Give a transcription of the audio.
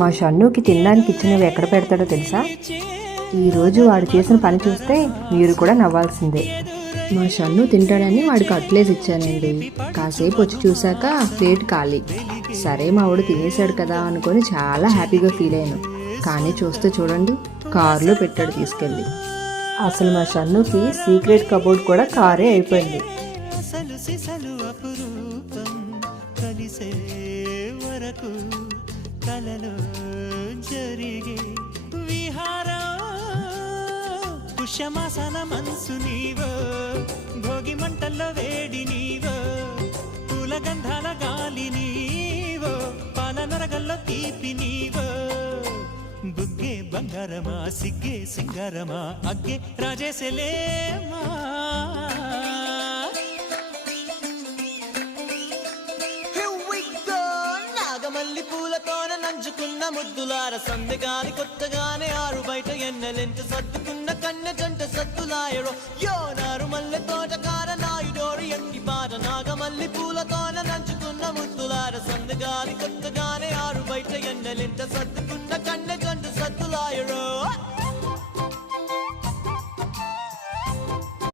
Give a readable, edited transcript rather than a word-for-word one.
మా షన్నుకి తినడానికి ఇచ్చినవి ఎక్కడ పెడతాడో తెలుసా? ఈరోజు వాడు చేసిన పని చూస్తే మీరు కూడా నవ్వాల్సిందే. మా షన్ను తింటాడని వాడికి అట్లేసి ఇచ్చానండి. కాసేపు వచ్చి చూశాక ప్లేట్ ఖాళీ. సరే మా వాడు తినేశాడు కదా అనుకొని చాలా హ్యాపీగా ఫీల్ అయ్యాను. కానీ చూస్తే చూడండి, కారులో పెట్టాడు తీసుకెళ్ళి. అసలు మా షన్నుకి సీక్రెట్ కబోర్డ్ కూడా కారే అయిపోయింది. కుశమాసన మనసు నీవో, భోగి మంటల్లో వేడి నీవో, పూల గంధాల గాలి నీవో, పాల నరగల్లో తీపి నీవో, బుగ్గే బంగారమా సిగ్గే సింగారమా అగ్గే రాజేశలేమా. నాగమల్లి పూలతోన నంచుకున్న ముద్దులార సందెగాని కొత్తగానే ఆరు బయట ఎన్నెలెంట సర్దుకున్న కన్నె జంట సత్తులాయరో యో నారు మల్లె తోటకార నాయుడోరు ఎట్టి పాట. నాగమల్లి పూలతోన నంచుకున్న ముద్దులార సందెగాని కొత్తగానే ఆరు బయట ఎన్నెలెంట సర్దు